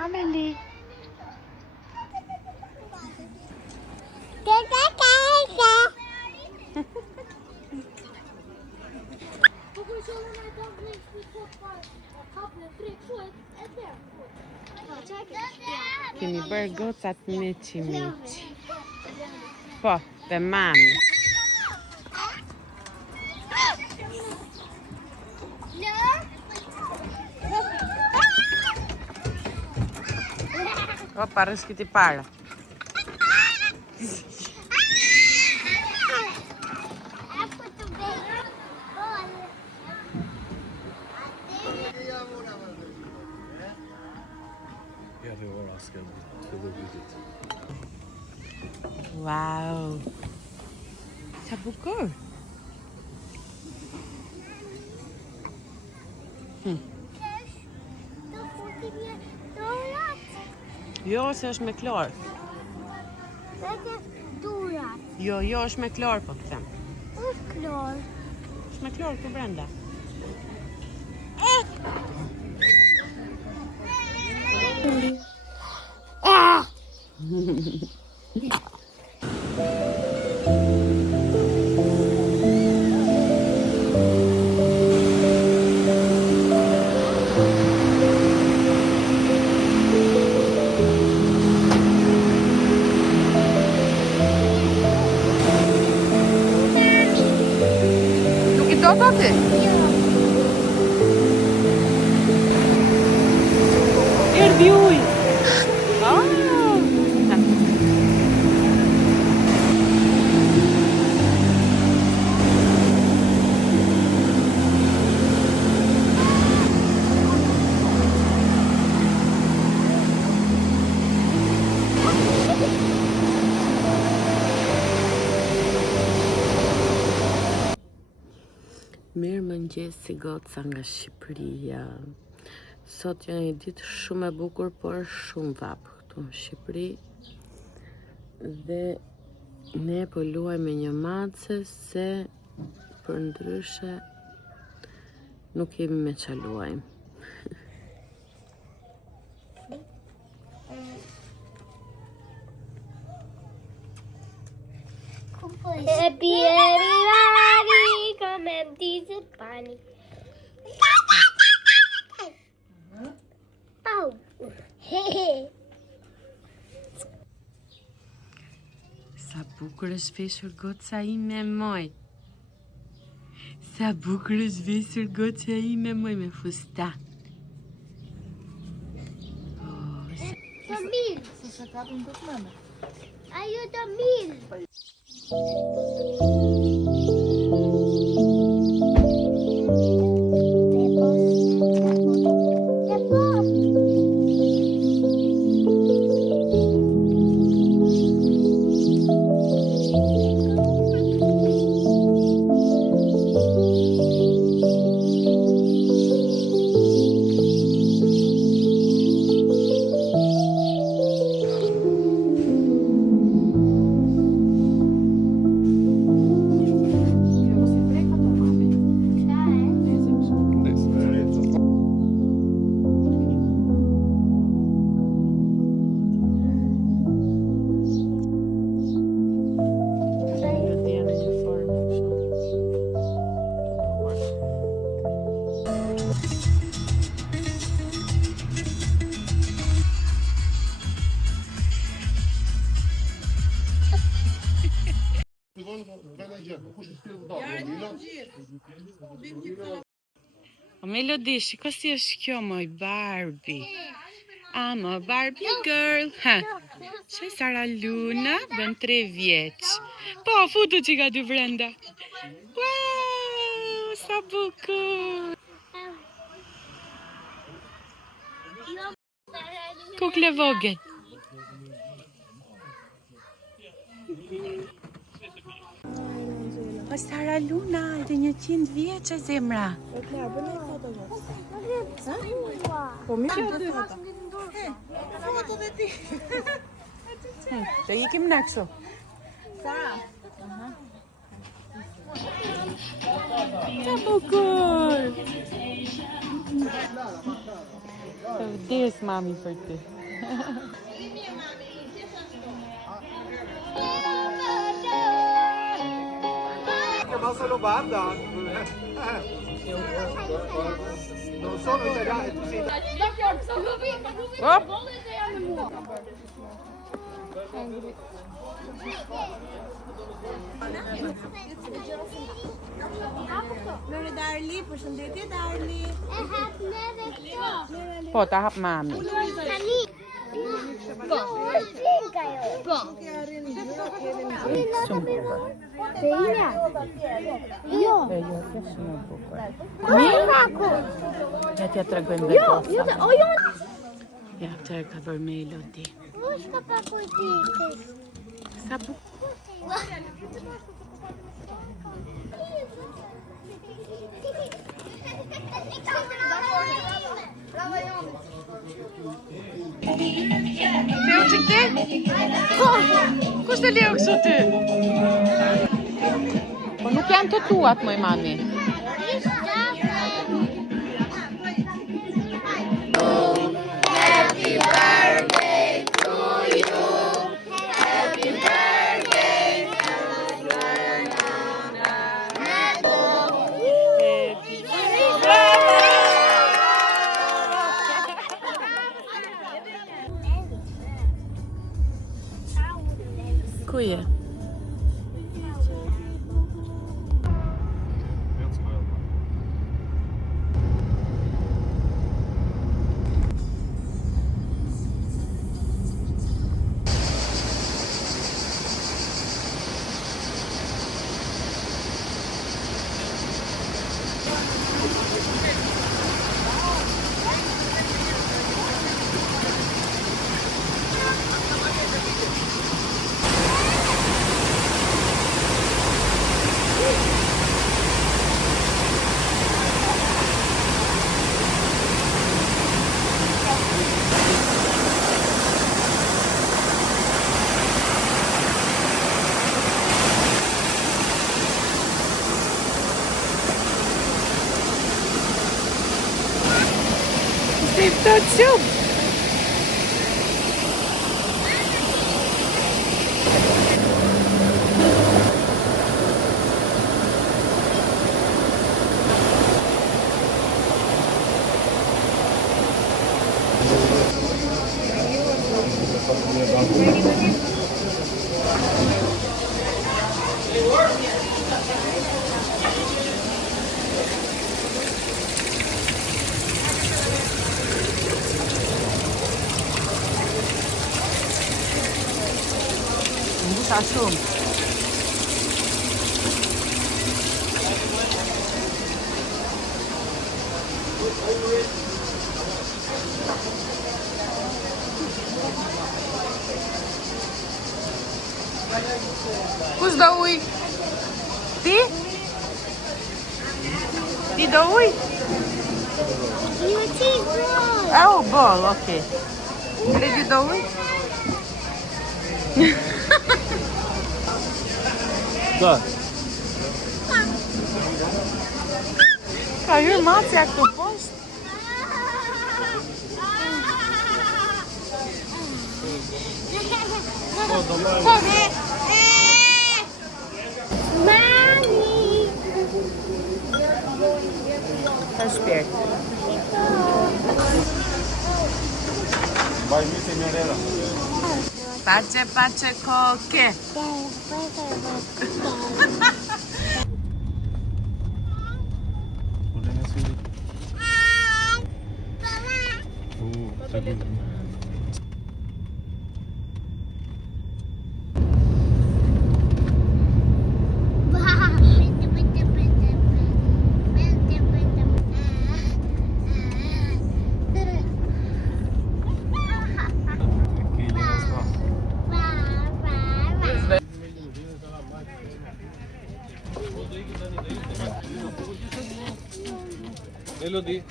Amelie. Kemi bërë gocat miqi. Po, dhe mami. Opa, rëshki ti para. Wow! Sa bukur! Jo, se është me klor. Jo, është me klor, po këtëm. Është klor. Është me klor për brenda. Tabii. Erdi ujë. Mirë mëngjes si goca nga Shqipëria. Sot janë një ditë shumë e bukur, por shumë vap këtu në Shqipëri. Dhe ne po luajmë me një mace se për ndryshe nuk kemi me qa luajmë. Happy everybody, come and eat the bunny. Oh, Sa bukur është veshur goca ime moj. Sa bukur është veshur goca ime moj me fustan. Tamil. Ayo Tamil. O Melody, shiko si është kjo moj Barbie. I'm a Barbie girl. Ha. Që Sara Luna bën 3 vjeç. Po, futu që ka dy brenda. Wow, sa bukur. Kukle vogël. Po Sara Luna, dhe 100 vjeç e zemra. Po mirë aty. Foto dhe ti. Të ikim në kështu. Sara. Sa bukur. Të vdes mami për ty. Ma se lo guarda. Non sono italiani, tu sei Merë Darli, përshëndetje Darli. E hap me Po, ta hap mami. Tani. Po. Është linka jo. Po. Peja. Jo. E jo, kjo shumë e bukur. Miraku. Ja t'ja tregojmë dhe goca. O jo. Ja, tërë ka bërë me Elodi. Ushka pa kujtiti. Sa bukur. Leo që këti? Kush të Leo kësu ty? Po nuk janë të tuat, moj mami. Happy birthday to you. Happy birthday Ku je? Të qumë. Sa shumë. Kush do uj? Ti? Ti do uj? You take one. Oh, bol, okej. Ledi do uj? Da. Ka hyrë macja këtu poshtë. Mami. Ka shpirt. Vai mi signorina. Pace, pace, koke. Elodie.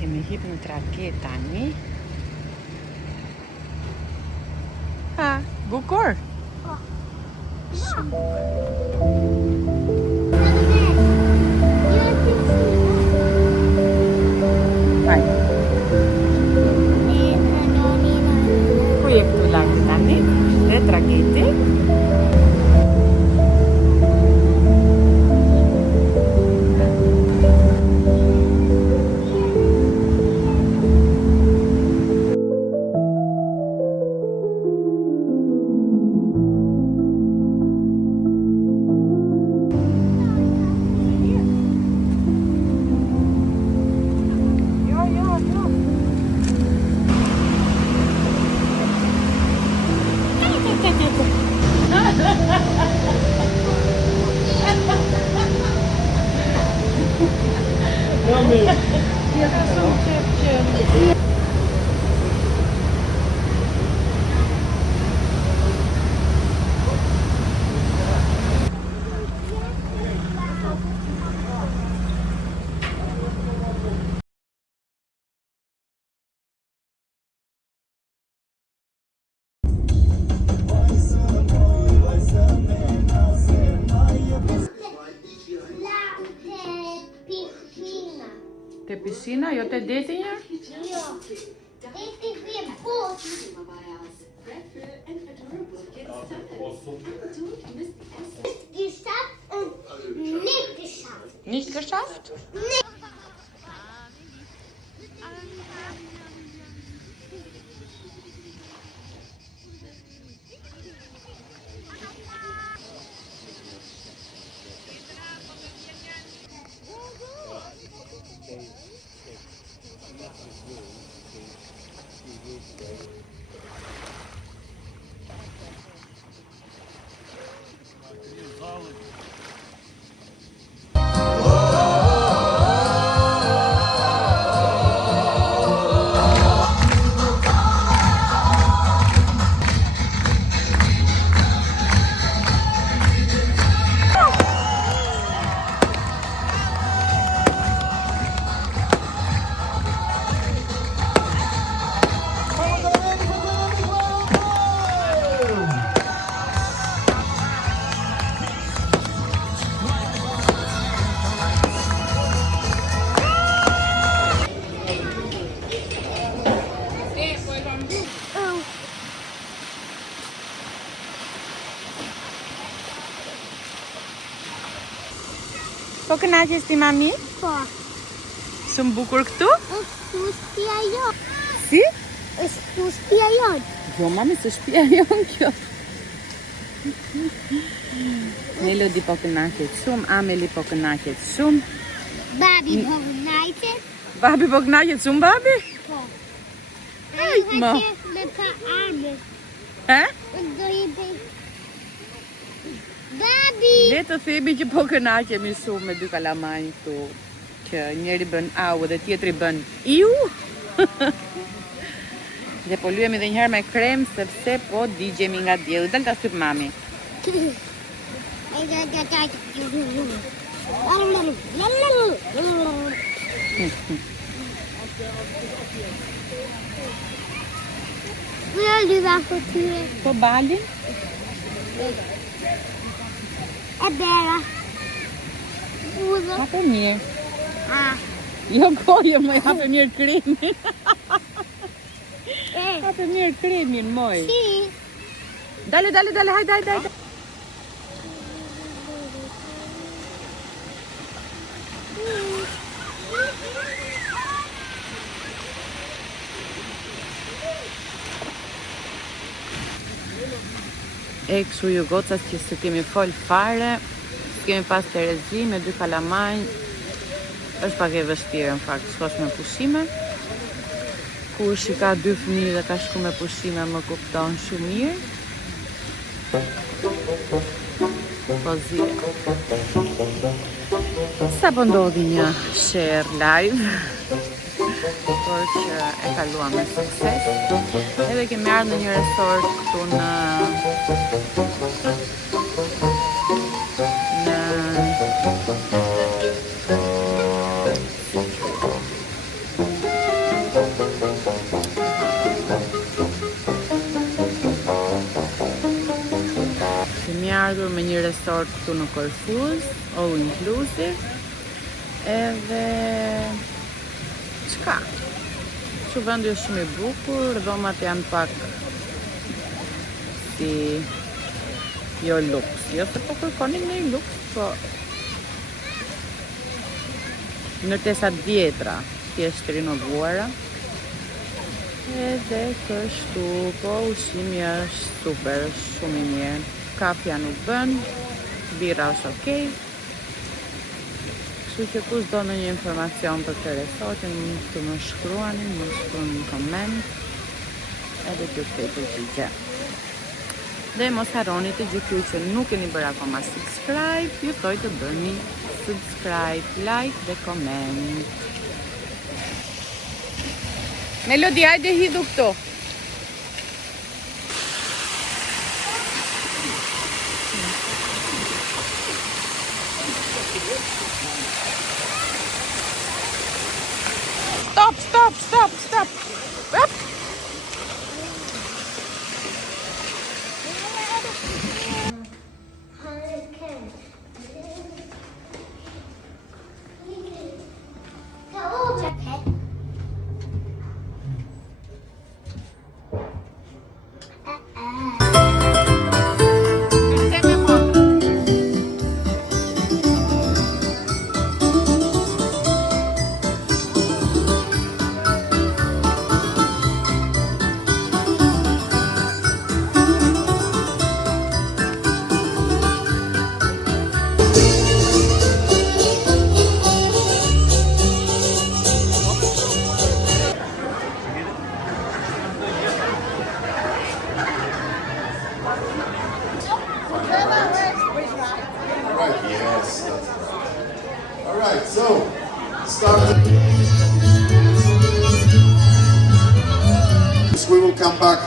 Kemi hip në tragedë tani. Ha, bukur? Po. Shumë bukur. Hajde. Ku je këtu lagë tani? Dhe tragedi? Te piscina, jo te deti një? Jo. Deti vjen poshtë. Nicht geschafft? Po kënaqesh ti mami? Po. Shumë bukur këtu? Është shtëpia jote. Si? Është shtëpia jote. Jo mami, se shtëpia jon kjo. Melody po kënaqet shumë, Ameli po kënaqet shumë. Babi po kënaqet. Babi po kënaqet shumë babi? Po. Ma. Me ka armë. He? Do i bëj. Babi. Le të themi që po kënaqemi shumë me dy kalamanj këtu. Që njëri bën au dhe tjetri bën iu. Dhe po luemi edhe njëherë me krem sepse po digjemi nga dielli. Dal ta syp mami. Po balin? E bera. Uzo. Hape mirë. Ah. Jo goje, më hape mirë kremin. E. Hape mirë kremin, moj. Si. Dale, hajde. E kështu ju gocat që se kemi fol fare, kemi pas Terezi me dy kalamanj, është pak e vështirë në fakt, shkosh me pushime. Kush i ka dy fëmijë dhe ka shku me pushime më kupton shumë mirë. Po zire. Sa po ndodhi një share live, por që e kaluam me sukses. Edhe kemi ardhur në një resort këtu në lidhur me një resort këtu në Korfuz, all inclusive. Edhe çka? Që vendi është shumë i bukur, dhomat janë pak si jo luks, jo se po kërkonin një luks, po ndërtesa djetra, thjesht rinovuara. Edhe kështu, po ushqimi është super, shumë i mirë. Kafja nuk bën, bira është okej. Kështu që kush do në një informacion për të resortin, mund të më shkruani, më shkruani në koment, edhe të kthej përgjigje. Dhe mos harroni të gjithë ju që nuk keni bërë akoma subscribe, ju ftoj të bëni subscribe, like dhe comment. Melodi, hajde hidhu këtu. Stop. Up. Yes, that's right. All right, so start. We will come back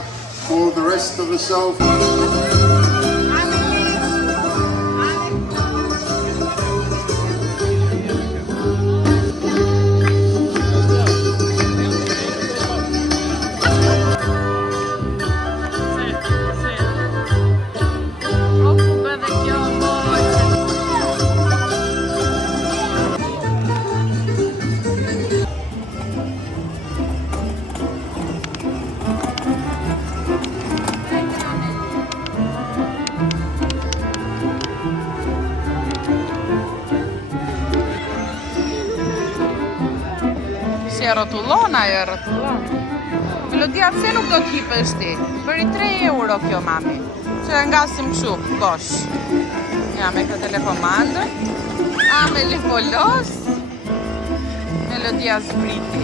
for the rest of the show. Si e rrotullon ajo, e rrotullon. Melodia, pse nuk do të hipësh ti? Bëri 3 euro kjo mami. Që e ngasim kështu, bosh. Ja, me këtë telekomandë. Ameli polos. Melodia zbriti.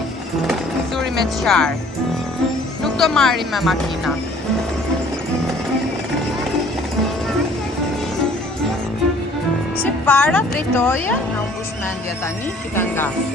Zuri me qarë. Nuk do marri me makina. Si para drejtoje, na u mbush mendja tani, kita ngasë.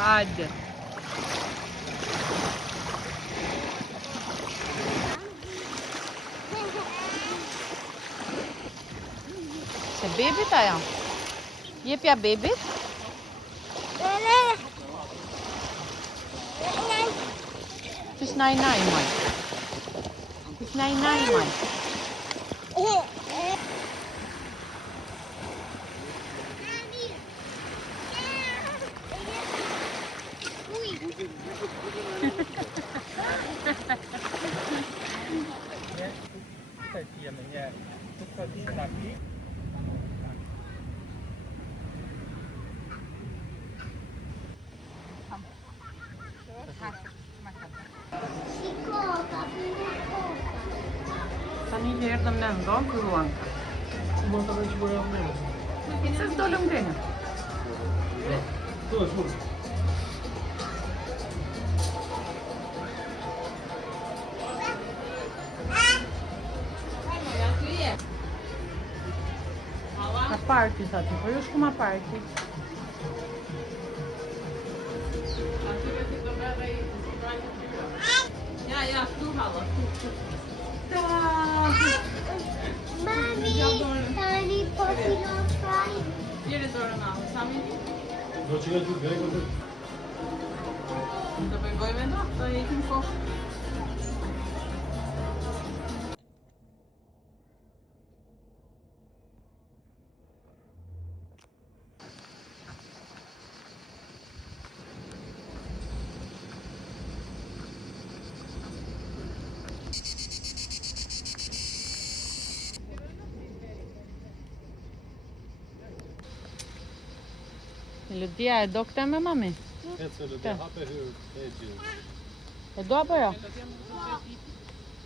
Hajde. Se bebit ajo? Jepja bebit? Fish nai maj. Fish nai maj. vetëm në ndonë për Luanka. Mund të veç bëja më. Se s'dolëm grenja. Tu është shumë. Ka parki, thati, po jo shku ma parki. Ja, këtu halla, këtu. Mami, tani po ti do fry. Jere dorën halla, Sami. Do që nga gjithë grego të... Do bëjmë ndo, do jekim kohë. Ludia e do këta me mami? E të Ludia, hape hyrë, e gjithë. E do apo jo?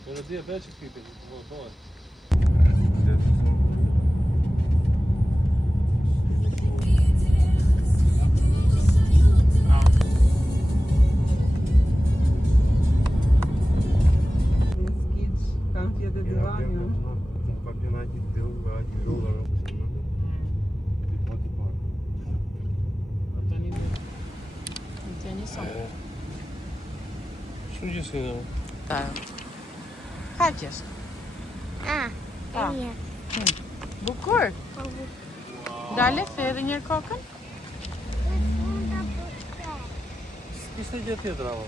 E Ludia veç i pipin, votohet. Shumë gjithë në? Ta. Ka qesh? Ah, ja. Bukur. Dale, the edhe njërë kokën? Ishte gjë tjetër, avo.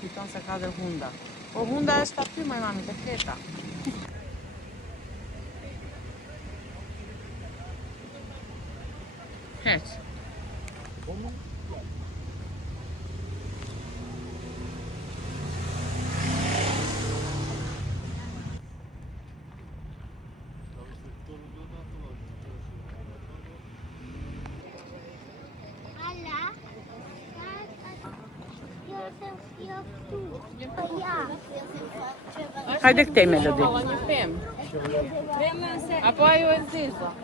Kiton se ka dhe hunda. Po hunda është aty, moj mami, të fleta. Heq. Alla. Jo tu. Ja. Hajde këtej me lodi. Një pem. Apo ajo e zizo.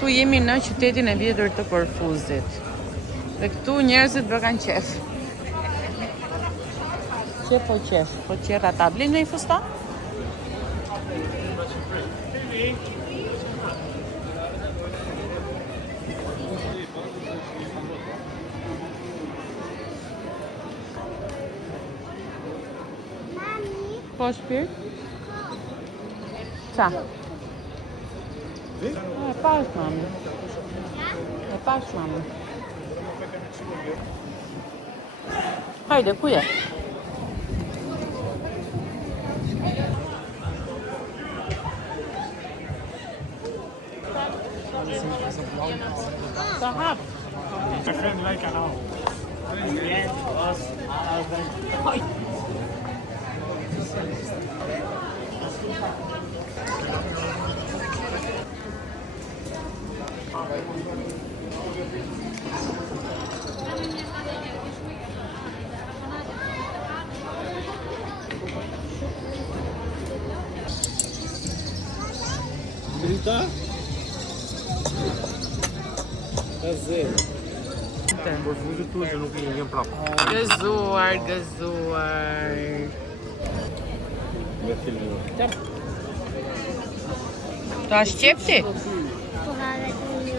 Tu jemi në qytetin e vjetër të Korfuzit. Dhe këtu njerëzit bërë kanë qef. Qef po qef, po qera ta. Blim në i fustan? Po shpirë? Qa? E pash, mami. E pash, mami. Hajde, ku je? Sa hap. Grita? Ka zero. Por fuzit tu që nuk i njën prapë. Gëzuar, gëzuar. me filmu. Ta shqepti? Po havet unë.